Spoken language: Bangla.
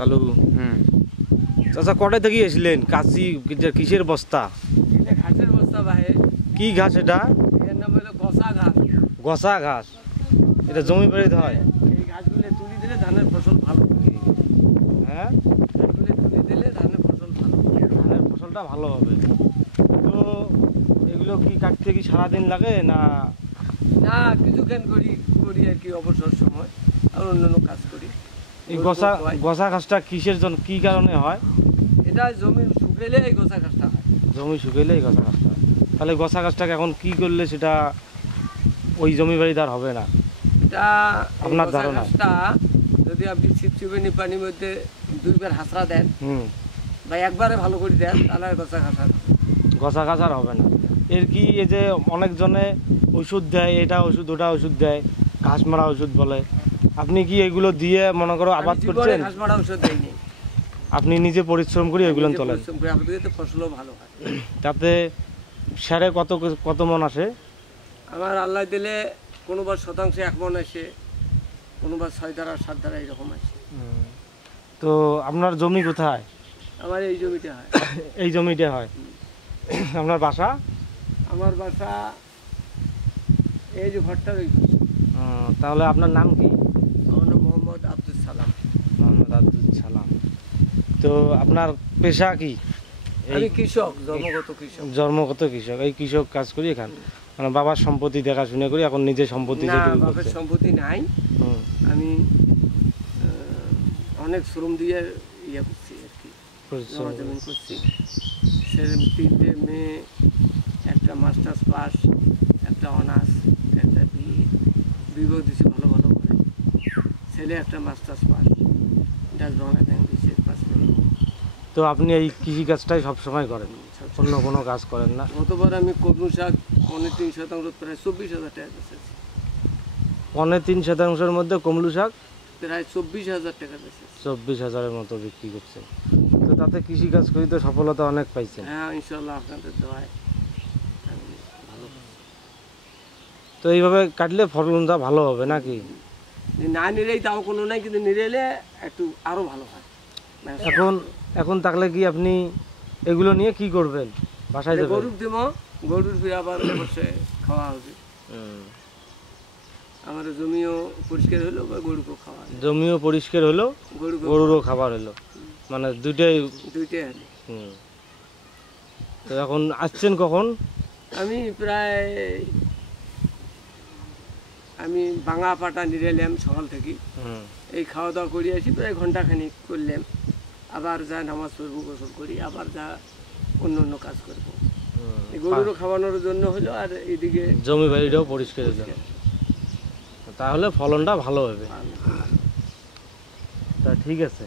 চালু। চাচা কটা থেকে এসেছিলেন? কাশি কিসের বস্তা? এটা ঘাসের বস্তা ভাই। কি ঘাস এটা? এর নাম হলো গসা ঘাস। গসা ঘাস। এটা জমি বাড়িতে হয়? এই ঘাসগুলো তুলি দিলে ধানের ফসল ভালো হবে। হ্যাঁ, ঘাসগুলো তুলি দিলে ধানের ফসল ভালো হবে। ধানের ফসলটা ভালো হবে। তো এগুলো কি কাটতে কি সারাদিন লাগে না? না, কিছুক্ষণ করি আর কি অবসর সময়, আর অন্যান্য কাজ করি। এই গসা ঘাসটা কিসের জন্য, কি কারণে হয়? এটা জমি শুকাইলে এই গসা ঘাসটা হয়। জমি শুকাইলে এই গসা ঘাসটা। তাহলে গসা ঘাসটাকে এখন কি করলে সেটা ওই জমি বাড়িতে আর হবে না? এটা আপনার গসা ধারণা? ঘাসটা যদি আপনি ছিপছিপেনি পানির মধ্যে 2 বার হাসরা দেন বা একবারে ভালো করে দেন, তাহলে আর গসা ঘাস আর হবে না। গসা ঘাস আর হবে না। এর কি এই যে অনেকজনে ওষুধ দেয়, এটা ওষুধ ওটা ওষুধ দেয়, ঘাস মারা ওষুধ বলে, আপনি কি এগুলো দিয়ে মনে করো আবাদ করছেন? ঘাস মারা ওষুধ দেয়নি। আপনি নিজে পরিশ্রম করে এগুলো তোলেন? আমাদের ফসলও ভালো হয়। তাতে সারে কত মন আসে? আমার আল্লাহ দিলে কোনোবার শতাংশে 1 মন আসে, কোনোবার 6 ধারা 7 ধারা এরকম আসে। তো আপনার জমি কোথায়? আমার এই জমিটা হয়। এই জমিটা হয়। আপনার বাসা? আমার বাসা এই যে ঘরটার ওই। তাহলে আপনার নাম কি? আমার নাম মোহাম্মদ আব্দুল সালাম। মোহাম্মদ আব্দুল সালাম। তো আপনার পেশা কি? আমি কৃষক, জন্মগত কৃষক। জন্মগত কৃষক। এই কৃষক কাজ করি এখানে, মানে বাবার সম্পত্তি দেখাশোনা করি। এখন নিজের সম্পত্তি না, বাবার সম্পত্তি নাই। আমি অনেক শ্রম দিয়ে ইয়ে করছি আর কি, জমিন করছি। সে 3টে মেয়ে, একটা মাস্টার্স পাস, একটা অনার্স, একটা বিবাহ দিছি ভালো ভালো করে। ছেলে একটা মাস্টার্স পাস, ডাচ বাংলা ল্যাঙ্গুয়েজে পাস করে। তো আপনি এই কৃষি কাজটাই সবসময় করেন, অন্য কোনো কাজ করেন না? গতবার আমি কলমি শাক 3.5% প্রায় 24,000 টাকা বেচেছি। 3.5%-এর মধ্যে কমলু শাক প্রায় 24,000 টাকা বেচেছি। 24,000-এর মতো বিক্রি করছেন। তো তাতে কৃষি কাজ করি তো সফলতা অনেক পাইছেন? হ্যাঁ, ইনশাল্লাহ আপনাদের দোয়ায় ভালো। তো এইভাবে কাটলে ফলনটা ভালো হবে নাকি? না নিলেই তাও কোনো নাই, কিন্তু নিলে একটু আরো ভালো হয়। এখন তাহলে কি আপনি এগুলো নিয়ে কি করবেন? বাসায় যাবেন? গরুর দিব, গরুর ফিরে আবার বসে খাওয়া হবে। আমার জমিও পরিষ্কার হলো, গরুকেও খাওয়া হলো। জমিও পরিষ্কার হলো, গরুরও খাবার হলো, মানে দুইটাই হলো। তো এখন আসছেন কখন? আমি ভাঙা পাটা নিয়ে এলাম সকাল থেকে। এই খাওয়া দাওয়া করে আসি, প্রায় ঘন্টাখানিক করলাম। আবার যা নামাজ পড়বো, গোসল করি, আবার যা অন্য কাজ করবো। গরুরও খাওয়ানোর জন্য হলো, আর এইদিকে জমি বাড়িটাও পরিষ্কার হলো, তাহলে ফলনটা ভালো হবে। তা ঠিক আছে,